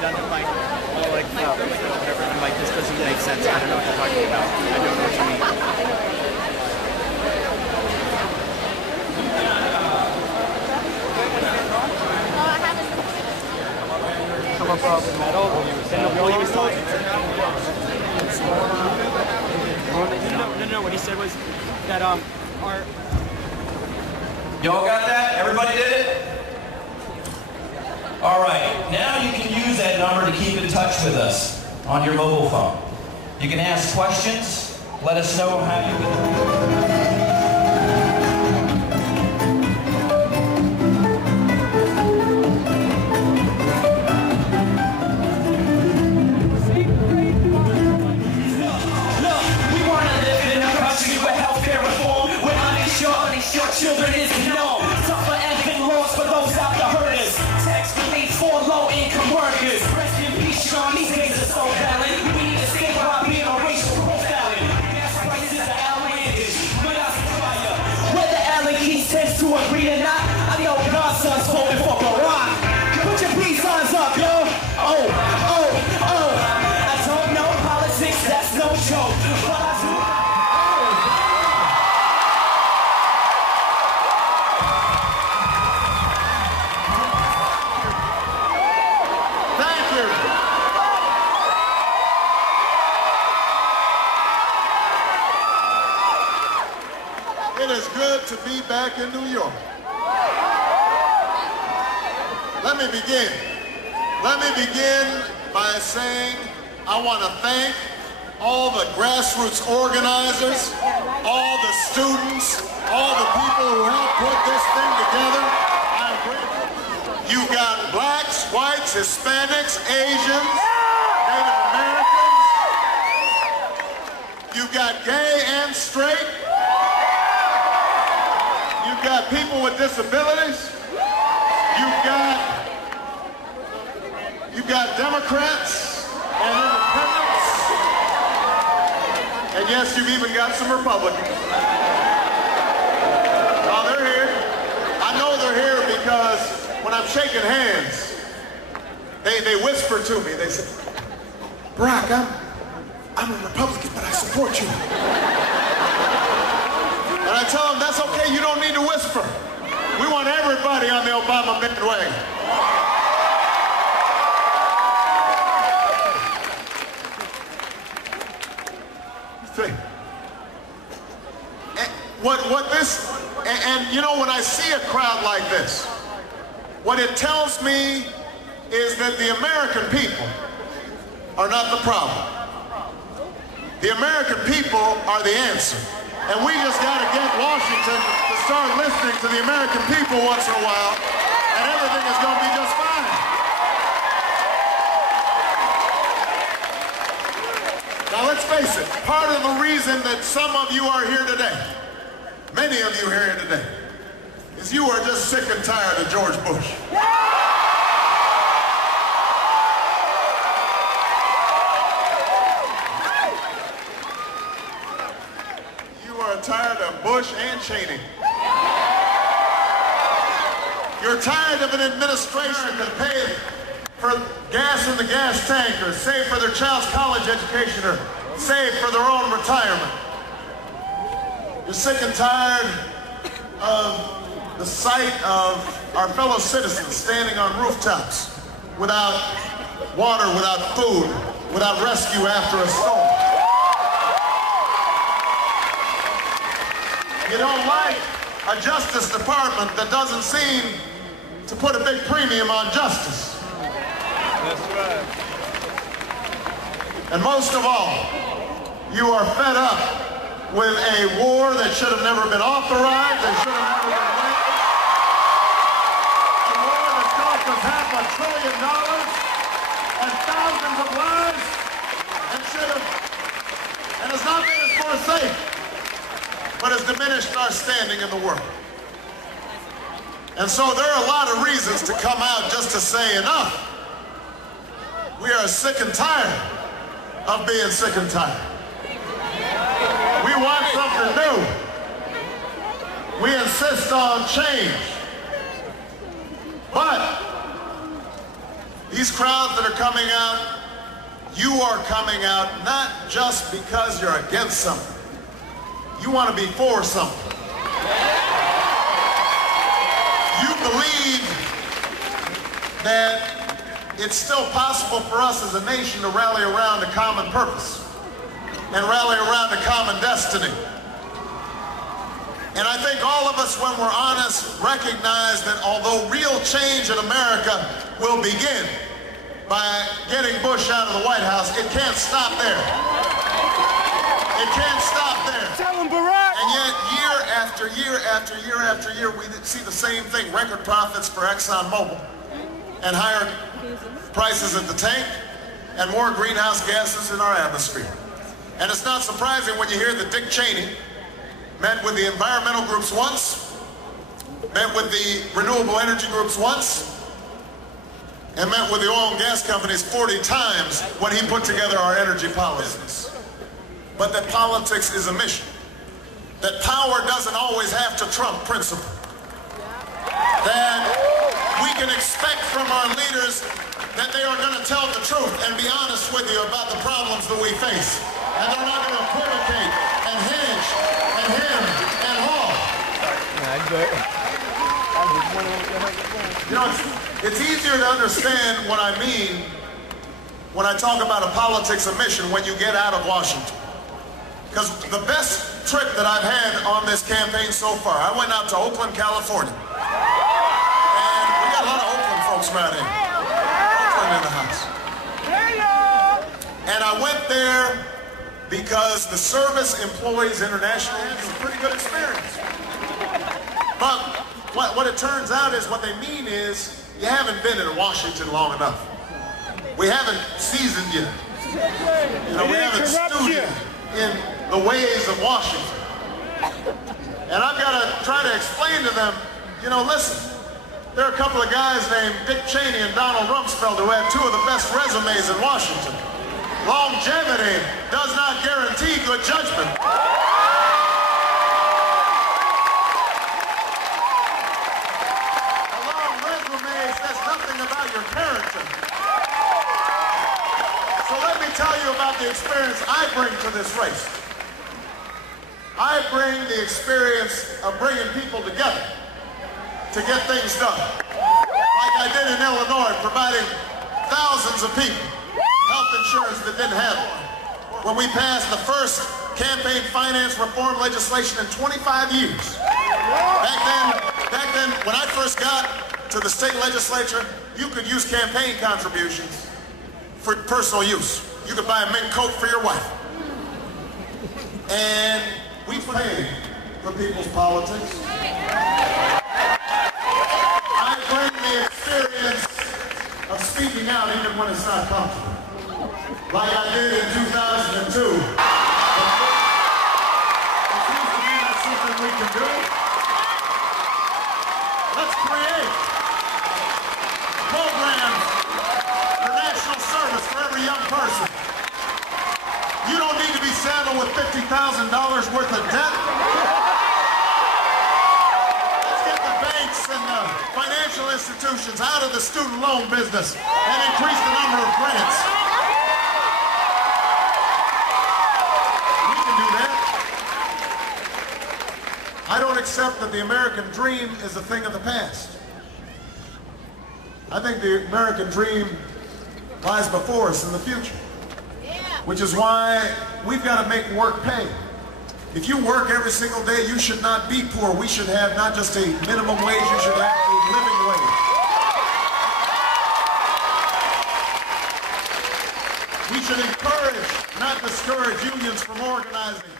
done it like, oh, like, whatever. I'm like, this doesn't make sense. I don't know what you're talking about. I don't know what you mean. Come up off the metal. Well, he was talking. No. What he said was that our. Y'all got that? Everybody did it? All right, now you can use that number to keep in touch with us on your mobile phone. You can ask questions, let us know how you can. Children is known. Suffer and loss for those out the herders. Tax relief for low-income workers. Rest in peace, Sean. These days are so valid. We need to escape while being on racial profiling. Gas prices are outlandish. Fire. Whether Allen Keys tends to agree or not, I know Godson's voting for Barack. Put your peace signs up, yo. Oh. I don't know politics, that's no joke. But I do. It is good to be back in New York. Let me begin by saying I want to thank all the grassroots organizers, all the students, all the people who helped put this thing together. I'm grateful. You've got blacks, whites, Hispanics, Asians, Native Americans. You've got gay and straight. You've got people with disabilities. You've got Democrats and independents. And yes, you've even got some Republicans. Oh, they're here. I know they're here because when I'm shaking hands, they whisper to me. They say, Barack, I'm a Republican, but I support you. And I tell them, that's okay, you don't need to whisper. We want everybody on the Obama bandwagon. And you know, when I see a crowd like this, what it tells me is that the American people are not the problem. The American people are the answer. And we just got to get Washington to start listening to the American people once in a while, and everything is going to be just fine. Now let's face it, part of the reason that some of you are here today, many of you are here today, is you are just sick and tired of George Bush. Tired of Bush and Cheney. You're tired of an administration that paid for gas in the gas tank, or save for their child's college education, or save for their own retirement. You're sick and tired of the sight of our fellow citizens standing on rooftops without water, without food, without rescue after a storm. You don't like a Justice Department that doesn't seem to put a big premium on justice. That's right. And most of all, you are fed up with a war that should have never been authorized and should have never been waged. A war that cost us $500 billion and thousands of lives and has not made us more safe, but has diminished our standing in the world. And so there are a lot of reasons to come out just to say enough. We are sick and tired of being sick and tired. We want something new. We insist on change. But the These crowds that are coming out, you are coming out not just because you're against something. You want to be for something. You believe that it's still possible for us as a nation to rally around a common purpose and rally around a common destiny. And I think all of us, when we're honest, recognize that although real change in America will begin by getting Bush out of the White House, it can't stop there. It can't stop there. Tell him, Barack. And yet, year after year after year after year, we see the same thing. Record profits for ExxonMobil and higher prices at the tank and more greenhouse gases in our atmosphere. And it's not surprising when you hear that Dick Cheney met with the environmental groups once, met with the renewable energy groups once, and met with the oil and gas companies 40 times when he put together our energy policies. But that politics is a mission. That power doesn't always have to trump principle. That we can expect from our leaders that they are going to tell the truth and be honest with you about the problems that we face. And they're not going to equivocate and hinge and hem and haw. You know, it's easier to understand what I mean when I talk about a politics of mission when you get out of Washington. Because the best trip that I've had on this campaign so far, I went out to Oakland, California. And we got a lot of Oakland folks around here. Oakland in the house. And I went there because the Service Employees International is a pretty good experience. But what it turns out is, what they mean is, you haven't been in Washington long enough. We haven't seasoned you. You know, we haven't stewed you in the ways of Washington. And I've got to try to explain to them, you know, listen, there are a couple of guys named Dick Cheney and Donald Rumsfeld who have two of the best resumes in Washington. Longevity does not guarantee good judgment. A long resume says nothing about your character. So let me tell you about the experience I bring to this race. I bring the experience of bringing people together to get things done. Like I did in Illinois, providing thousands of people health insurance that didn't have it. When we passed the first campaign finance reform legislation in 25 years. Back then, when I first got to the state legislature, you could use campaign contributions for personal use. You could buy a mink coat for your wife. And we paid for people's politics. I bring the experience of speaking out even when it's not comfortable. Like I did in 2002. It seems to me that's something we can do. Let's create programs for national service for every young person. You don't need to be saddled with $50,000 worth of debt. Let's get the banks and the financial institutions out of the student loan business and increase the number of grants. I don't accept that the American dream is a thing of the past. I think the American dream lies before us in the future. Which is why we've got to make work pay. If you work every single day, you should not be poor. We should have not just a minimum wage, you should have a living wage. We should encourage, not discourage unions from organizing.